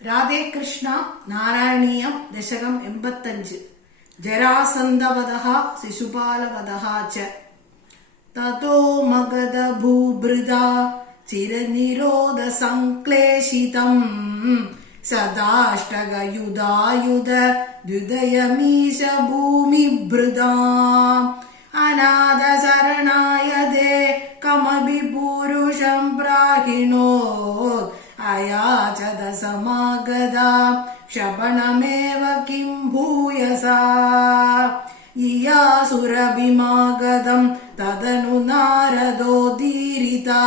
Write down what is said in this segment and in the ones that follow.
രാധേ കൃഷ്ണ നാരായണീയം ദശകം 85 ജരാസന്ധവദഃ ശിശുപാലവദഃ ച തതോ മഗധ ഭൂഭൃതാ ചിരനിരോധ സംക്ലേശിതം സദാഷ്ടകയുധായുധ ദ്വിദയമീശ ഭൂമിഭൃതാ അനാഥ ശരണായതേ കമപി പൂരുഷം പ്രാഹിണോ അയാചത സമാഗതാ ക്ഷപണമേവ കിം ഭൂയസാ ഇയാസുരഭിമാഗതം തദനു നാരദോദീരിതാ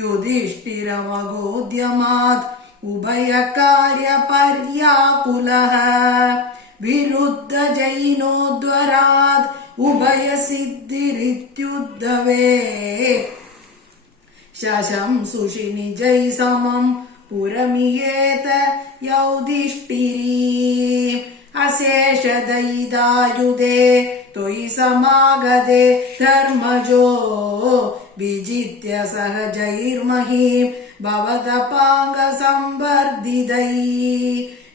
യുധിഷ്ഠിരമഗോദ്യമാത് ഉഭയകാര്യപര്യാകുലഃ വിരുദ്ധ ജൈനോദ്വരാത് ഉഭയസിദ്ധിരിത്യുദ്ധവേ ശശംസുഷി നിജൈ സമം പുരമിയേത യൗധിഷ്ഠിരീ അശേഷദയിതായുധേ ത്വയി സമാഗതേ ധർമ്മജോ വിജിത്യ സഹജൈർമഹീം ഭവതപാംഗ സംവർദ്ധിതൈ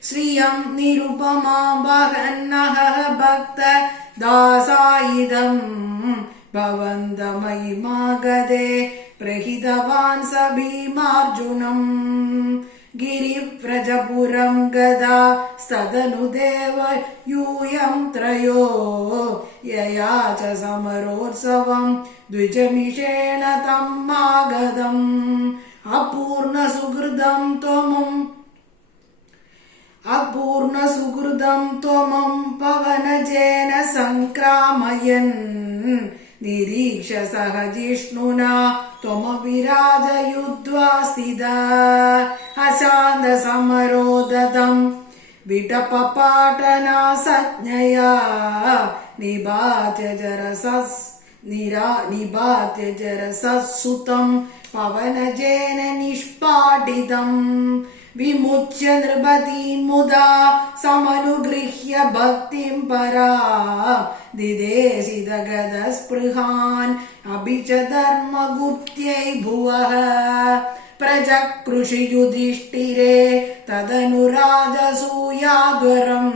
ശ്രിയം നിരുപമാം വഹന്നഃ ഭക്ത ദാസായിദം ഭവന്തമയിമാഗതേ പ്രഹിതവാൻ സ ഭീമാർജുനം ഗിരിവ്രജപുരം ഗദാ സ്തദനുദേവ യൂയം ത്രയോ യയാച സമരോത്സവം ദ്വിജമിഷേണ തമ്മാഗതം അപൂർണ സുഹൃദം ത്വമം പവനജേന സംക്രാമയൻ നിരീക്ഷ സഹജിഷ്ണുനാ ത്വമവിരാജയുദ്ധ്വാ സ്ഥിതാ അശാന്ത സമരോദതം വിടപപാടനാ സജ്ഞയാ നിബാധ്യ ജരസസുതം പവനജേന നിഷ്പാടിതം വിമുച്യ നൃപതീം മുദാ സമനുഗൃഹ്യ ഭക്തിം പരാ ദിദേശിതഗതസ്പൃഹാൻ അഭിച ധർമ്മഗുപ്ത്यै ഭുവഃ പ്രജകൃഷി യുധിഷ്ഠിരേ തദനു രാജസൂയാദ്വരം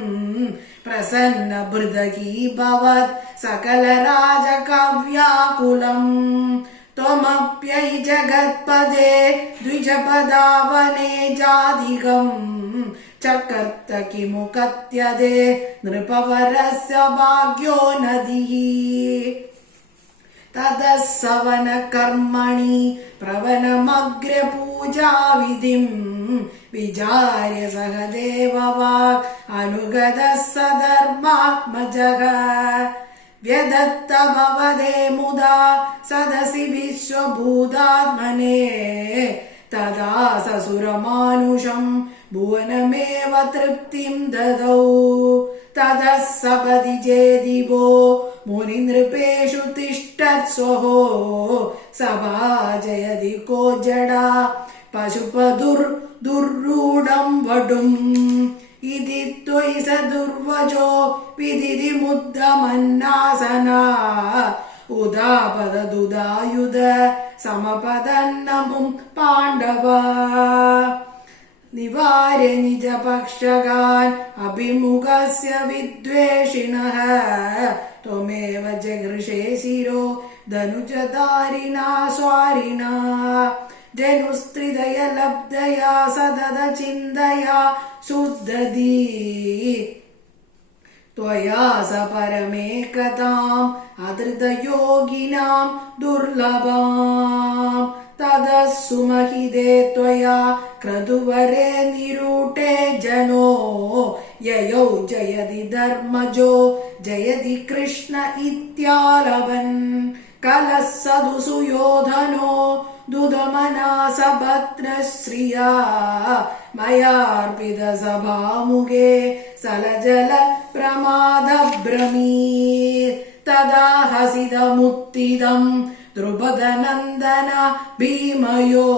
പ്രസന്ന ഭൃദഗീഭവത് സകല രാജകവ്യാകുലം ത്വമപ്യൈ ജഗത്പദേ ദ്വിജപദാവനേ ജാതികം ചകർത്ത കിമു കത്യദേ നൃപവരസ്യ ഭാഗ്യോ നദിഃ തദസ്സവന കർമ്മണി പ്രവനമഗ്ര പൂജാവിധിം വിചാര്യ സഹദേവവാഗ് അനുഗതഃ സധർമാത്മജഃ വ്യദത്ത ഭവദേ മുദാ സദസി വിശ്വഭൂതാത്മനേ തദാ സസുരമാനുഷം ഭുവനമേവ തൃപ്തിം ദദൗ തതഃ സപദി ചേദിവോ മുനിനൃപേഷു തിഷ്ഠത്സ്വഹോ സഭാജയതി കോ ജഡാ പശുപദുർദുർരൂഢം വടും ഇതി ത്വയി സ ദുർവജോ വിദിതി മുദ്ദമന്നാസനാ ഉദാപദദുദായുധ സമപദന്നമും പാണ്ഡവ നിവാര്യ നിജപക്ഷകാൻ അഭിമുഖസ്യ വിദ്വേഷിണഃ ത്വമേവ ജഗൃഷേ ശിരോ ധനുജധാരിണാ സ്വാരിണാ ജനുസ്ത്രിദയ ലബ്ധയാ സദത ചിന്തയാ ശുദ്ധദീ ത്വയാ സ പരമേകതാം അധൃതയോഗിനാം ദുർലഭാം തദസ്സുമഹിതേ ത്വയാ ക്രതുവരേ നിരൂഢേ ജനോ യയൗ ജയതി ധർമ്മജോ ജയതി കൃഷ്ണ ഇത്യാലവൻ കലസ്സദു സുയോധനോ ദുദമനാ സഭദ്രശ്രിയാ മയാർപ്പിത സഭാമുഖേ സലജല പ്രമാദഭ്രമീർ തദാ ഹസിതമുത്തിതം ദ്രുപദനന്ദന ഭീമയോ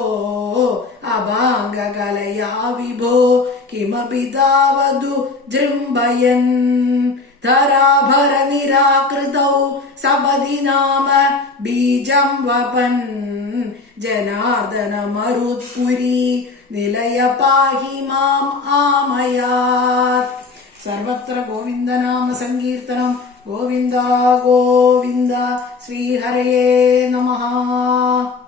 അഭാംഗകലയാ വിഭോ കിമപി താവതു ജൃംഭയൻ ധരാഭര നിരാകൃതൗ സപദി നാമ ബീജം വപൻ ജനാർദന മരുത്പുരി നിലയ പാഹി മാം ആമയാത്. സർവത്ര ഗോവിന്ദനാമ സങ്കീർത്തനം. ഗോവിന്ദ ഗോവിന്ദ. ശ്രീഹരയേ നമഃ.